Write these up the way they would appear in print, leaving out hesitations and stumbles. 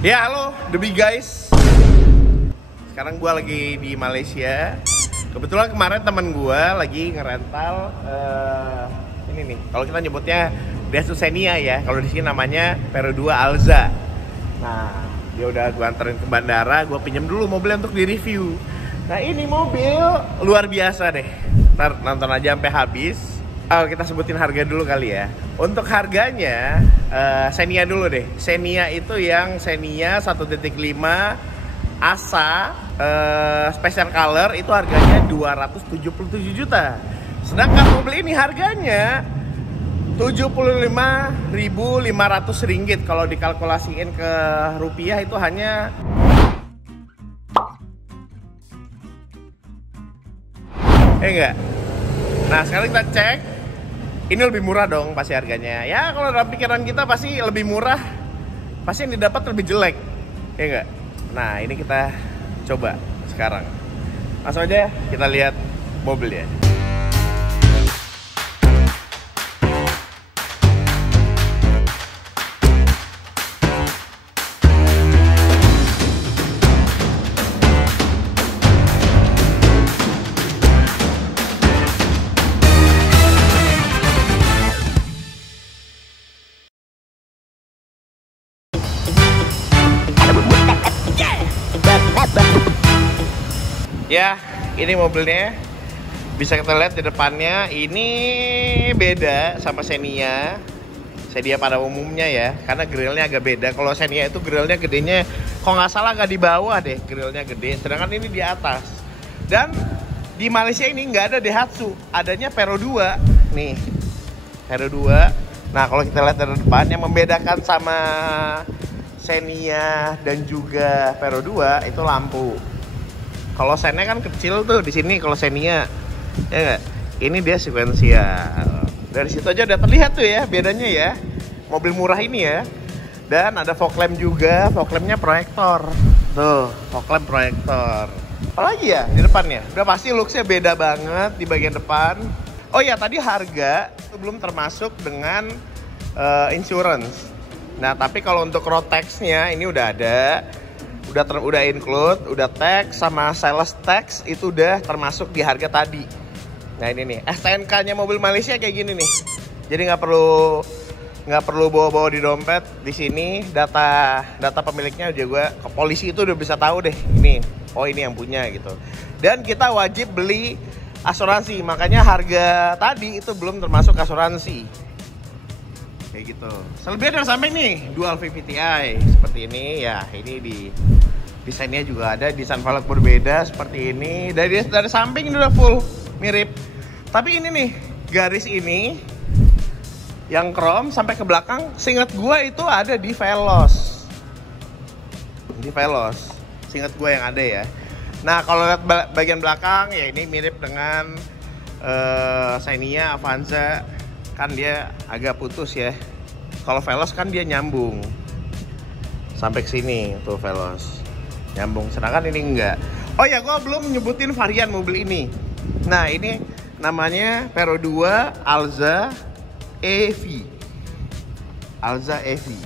Ya halo, The Big Guys. Sekarang gue lagi di Malaysia. Kebetulan kemarin temen gue lagi ngerental ini nih. Kalau kita nyebutnya Daihatsu Xenia ya. Kalau di sini namanya Peru 2 Alza. Nah, dia udah gue anterin ke bandara. Gue pinjam dulu mobilnya untuk di-review. Nah, ini mobil luar biasa deh. Ntar nonton aja sampai habis. Kita sebutin harga dulu kali ya. Untuk harganya, Xenia dulu deh. Xenia itu yang Xenia 1.5 ASA special color itu harganya 277 juta. Sedangkan mobil ini harganya 75.500 ringgit. Kalau dikalkulasiin ke rupiah itu hanya enggak. Nah, sekarang kita cek. Ini lebih murah dong pasti harganya. Ya kalau dalam pikiran kita pasti lebih murah. Pasti yang didapat lebih jelek. Ya enggak? Nah, ini kita coba sekarang. Langsung aja kita lihat mobilnya. Ya, ini mobilnya bisa kita lihat di depannya. Ini beda sama Xenia pada umumnya ya, karena grillnya agak beda. Kalau Xenia itu grillnya gedenya, kalau nggak salah nggak di bawah deh, grillnya gede. Sedangkan ini di atas. Dan di Malaysia ini nggak ada Daihatsu, adanya Peru 2 nih, Peru 2. Nah, kalau kita lihat dari depan, yang membedakan sama Xenia dan juga Peru 2 itu lampu. Kalau Xenia kan kecil tuh di sini, kalau Xenia ya nggak, ini dia sekuensial. Dari situ aja udah terlihat tuh ya bedanya ya, mobil murah ini ya. Dan ada fog lamp juga, fog lampnya proyektor tuh, fog lamp proyektor. Apalagi ya di depannya, udah pasti looksnya beda banget di bagian depan. Oh ya, tadi harga itu belum termasuk dengan insurance. Nah, tapi kalau untuk road tax-nya ini udah ada. Udah include, udah tax sama sales tax itu udah termasuk di harga tadi. Nah, ini nih STNK-nya mobil Malaysia kayak gini nih. Jadi nggak perlu bawa-bawa di dompet. Di sini data pemiliknya juga ke polisi itu udah bisa tahu deh ini. Oh, ini yang punya gitu. Dan kita wajib beli asuransi. Makanya harga tadi itu belum termasuk asuransi. Kayak gitu. Selebihnya udah sampai nih, dual VVTi seperti ini ya. Ini di desainnya juga ada, desain velg berbeda seperti ini. Dari samping ini udah full mirip. Tapi ini nih, garis ini yang chrome sampai ke belakang, seingat gua itu ada di Veloz. Di Veloz. Seingat gua yang ada ya. Nah, kalau lihat bagian belakang ya ini mirip dengan Xenia Avanza. Kan dia agak putus ya. Kalau Veloz kan dia nyambung sampai ke sini tuh, Veloz nyambung. Sedangkan ini enggak. Oh ya, gua belum nyebutin varian mobil ini. Nah, ini namanya Peru 2 Alza EV. Alza EV.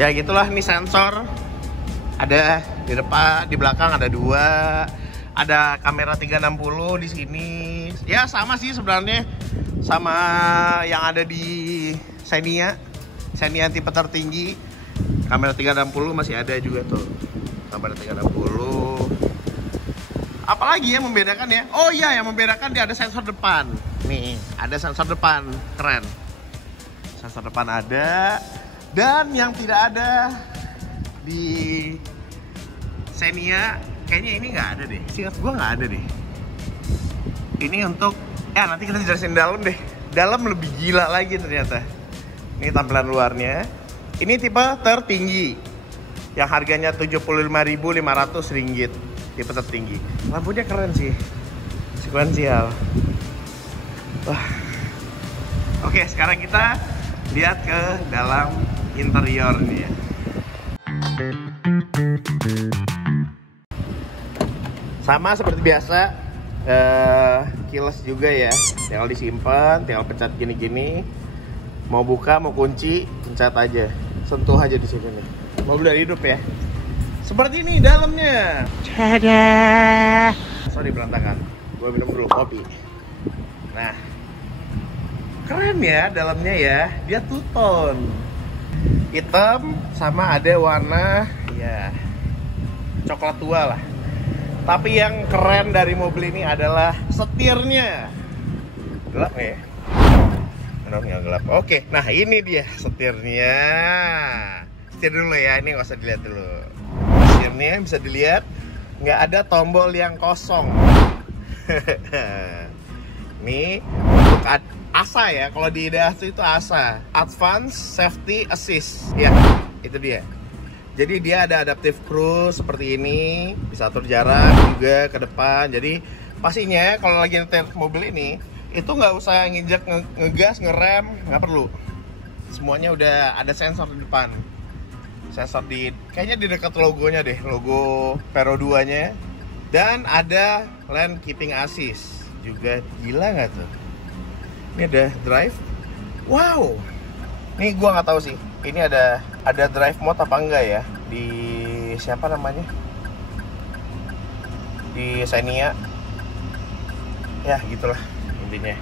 Ya gitulah, nih sensor ada di depan, di belakang ada 2. Ada kamera 360 di sini. Ya sama sih sebenarnya sama yang ada di Xenia tipe tertinggi. Kamera 360 masih ada juga tuh. Kamera 360. Apalagi yang membedakan ya? Oh iya, yang membedakan dia ada sensor depan. Nih, ada sensor depan. Keren. Sensor depan ada. Dan yang tidak ada di Xenia, kayaknya ini nggak ada deh. Seingat gua nggak ada deh. Ini untuk, ya nanti kita jelasin dalam deh. Dalam lebih gila lagi ternyata. Ini tampilan luarnya. Ini tipe tertinggi yang harganya 75.500 ringgit. Tipe tertinggi. Lampunya keren sih. Sekuensial. Wah. Oke, sekarang kita lihat ke dalam interiornya. Sama seperti biasa, keyless juga ya, tinggal disimpan, tinggal pencet gini-gini. Mau buka, mau kunci, pencet aja, sentuh aja di sini nih. Mobil udah hidup ya. Seperti ini dalamnya. Tada. Sorry berantakan. Gua minum dulu kopi. Nah, keren ya dalamnya ya. Dia two-tone. Hitam sama ada warna ya coklat tua lah. Tapi yang keren dari mobil ini adalah setirnya. Gelap ya? Nggak gelap. Oke, nah ini dia setirnya. Setir dulu ya, ini nggak usah dilihat dulu. Setirnya bisa dilihat, nggak ada tombol yang kosong. Ini untuk ASA ya, kalau di Daihatsu itu ASA, Advanced Safety Assist. Ya, itu dia. Jadi dia ada adaptive cruise seperti ini, bisa atur jarak juga ke depan. Jadi pastinya kalau lagi nyetir mobil ini, itu nggak usah nginjek ngegas, ngerem, nggak perlu. Semuanya udah ada sensor di depan. Sensor kayaknya di dekat logonya deh, logo Vero 2-nya. Dan ada lane keeping assist juga, gila nggak tuh? Ini ada drive. Wow, ini gua nggak tahu sih. Ini ada drive mode apa enggak ya? Di siapa namanya? Di Xenia. Ya gitulah intinya.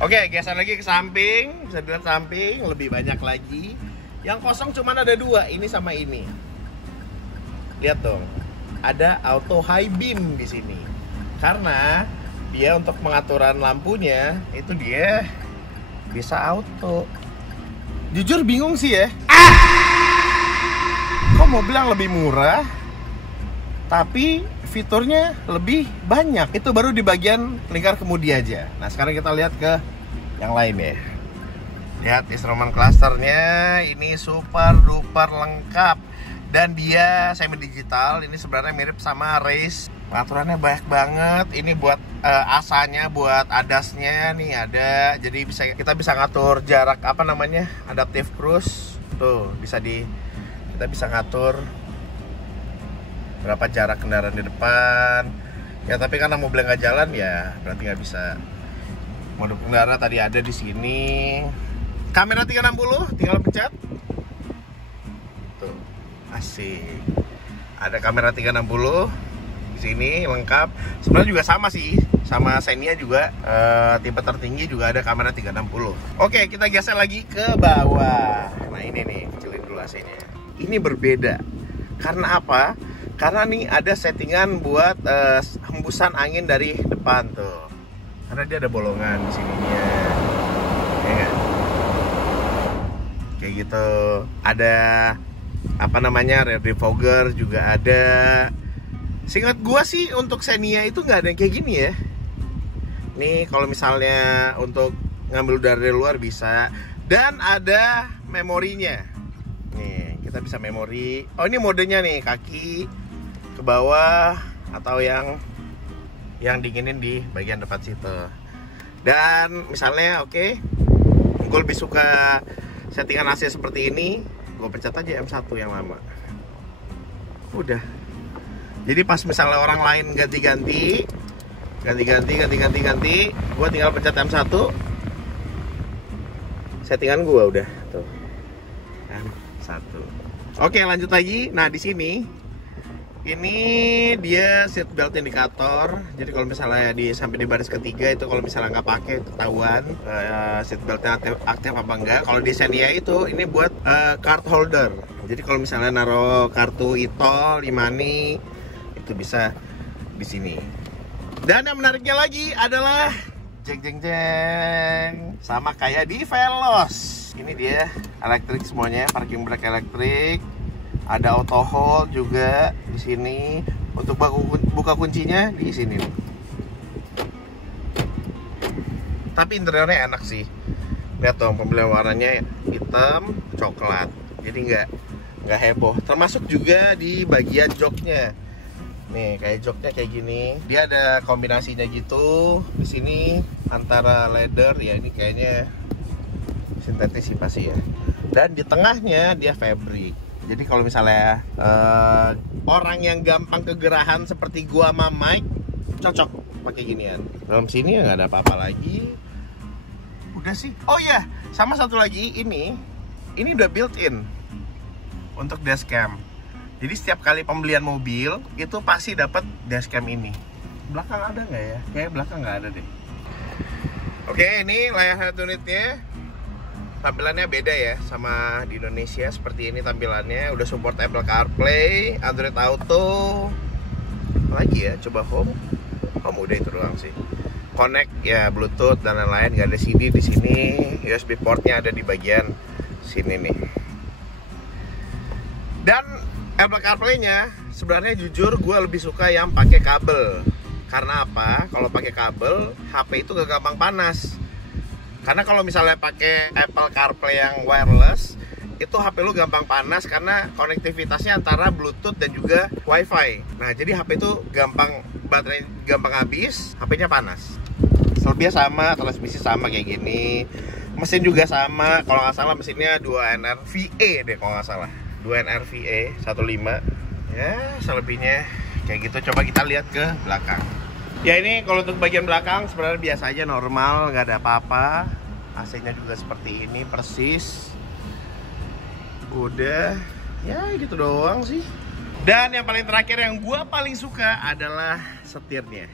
Oke, geser lagi ke samping. Bisa dilihat samping lebih banyak lagi. Yang kosong cuma ada dua, ini sama ini. Lihat dong, ada auto high beam di sini. Karena dia untuk pengaturan lampunya itu dia bisa auto. Jujur bingung sih ya. Kok mobil yang lebih murah tapi fiturnya lebih banyak? Itu baru di bagian lingkar kemudi aja. Nah sekarang kita lihat ke yang lain ya. Lihat instrumen clusternya, ini super duper lengkap. Dan dia semi digital, ini sebenarnya mirip sama Race. Pengaturannya banyak banget. Ini buat asanya, buat adasnya nih ada. Jadi kita bisa ngatur jarak apa namanya, adaptive cruise. Tuh kita bisa ngatur berapa jarak kendaraan di depan. Ya tapi karena mobil nggak jalan ya berarti nggak bisa. Mode pengendara tadi ada di sini. Kamera 360, tinggal pencet. Tuh, asik. Ada kamera 360 di sini lengkap. Sebenarnya juga sama sih, sama Xenia juga. Tipe tertinggi juga ada kamera 360. Oke, kita geser lagi ke bawah. Nah ini nih, kecilin dulu AC-nya. Ini berbeda. Karena apa? Karena nih ada settingan buat hembusan angin dari depan tuh. Karena dia ada bolongan di sininya. Ya kan? Kayak gitu. Ada apa namanya, rear defogger juga ada. Seingat gua sih untuk Xenia itu nggak ada yang kayak gini ya. Nih kalau misalnya untuk ngambil dari luar bisa. Dan ada memorinya. Nih kita bisa memori. Oh ini modenya nih, kaki ke bawah atau yang dinginin di bagian depan situ. Dan misalnya oke, gue lebih suka settingan AC seperti ini, gue pencet aja M1 yang lama. Udah. Jadi pas misalnya orang lain ganti-ganti, gue tinggal pencet M1. Settingan gue udah tuh. M1. Oke, lanjut lagi. Nah, di sini ini dia seat belt indikator. Jadi kalau misalnya sampai di baris ketiga itu kalau misalnya nggak pakai ketahuan seat beltnya aktif apa enggak. Kalau di Xenia itu ini buat card holder. Jadi kalau misalnya naruh kartu e-tol, e-money itu bisa di sini. Dan yang menariknya lagi adalah jeng sama kayak di Veloz. Ini dia elektrik semuanya, parking brake elektrik. Ada auto hold juga di sini. Untuk buka kuncinya di sini. Tapi interiornya enak sih. Lihat dong, pemilihan warnanya hitam, coklat. Jadi nggak heboh. Termasuk juga di bagian joknya. Nih, kayak joknya kayak gini. Dia ada kombinasinya gitu. Di sini antara leather ya, ini kayaknya sintetis sih pasti ya. Dan di tengahnya dia fabric. Jadi kalau misalnya orang yang gampang kegerahan seperti gua sama Mike, cocok pakai ginian. Dalam sini ya nggak ada apa-apa lagi. Udah sih. Oh iya, sama satu lagi ini udah built-in untuk dashcam. Jadi setiap kali pembelian mobil itu pasti dapat dashcam ini. Belakang ada nggak ya? Kayak belakang nggak ada deh. Oke, ini layar head unitnya. Tampilannya beda ya sama di Indonesia. Seperti ini tampilannya. Udah support Apple CarPlay, Android Auto. Lagi ya, coba home. Home udah itu doang sih. Connect ya, Bluetooth dan lain-lain. Gak ada CD di sini. USB portnya ada di bagian sini nih. Dan Apple CarPlay-nya sebenarnya jujur gue lebih suka yang pakai kabel. Karena apa? Kalau pakai kabel, HP itu gak gampang panas. Karena kalau misalnya pakai Apple CarPlay yang wireless, itu HP lu gampang panas karena konektivitasnya antara Bluetooth dan juga Wi-Fi. Nah, jadi HP itu gampang, baterai gampang habis, HP-nya panas. Selebihnya sama, transmisi sama kayak gini. Mesin juga sama, kalau nggak salah mesinnya 2NR VE deh kalau nggak salah. 2NR VE 15. Ya, selebihnya kayak gitu. Coba kita lihat ke belakang. Ya, ini kalau untuk bagian belakang sebenarnya biasa aja, normal, nggak ada apa-apa. AC-nya juga seperti ini persis. Udah, ya gitu doang sih. Dan yang paling terakhir yang gua paling suka adalah setirnya.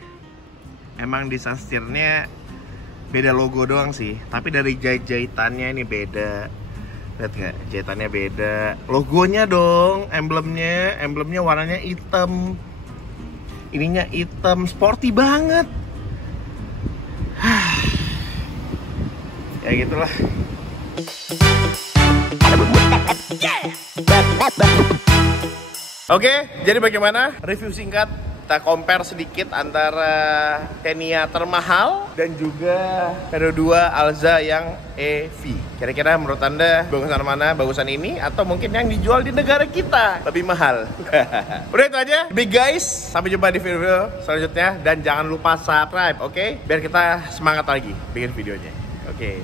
Emang desain setirnya beda logo doang sih, tapi dari jahit-jahitannya ini beda. Lihat nggak? Jahitannya beda. Logonya dong, emblemnya warnanya hitam. Ininya hitam, sporty banget. Ya gitulah. Oke, jadi bagaimana review singkat? Kita compare sedikit antara Xenia termahal dan juga Hero 2 Alza yang EV. Kira-kira menurut Anda bagusan mana? Bagusan ini atau mungkin yang dijual di negara kita lebih mahal? Udah itu aja. Big guys, sampai jumpa di video selanjutnya dan jangan lupa subscribe, oke? Biar kita semangat lagi bikin videonya. Oke.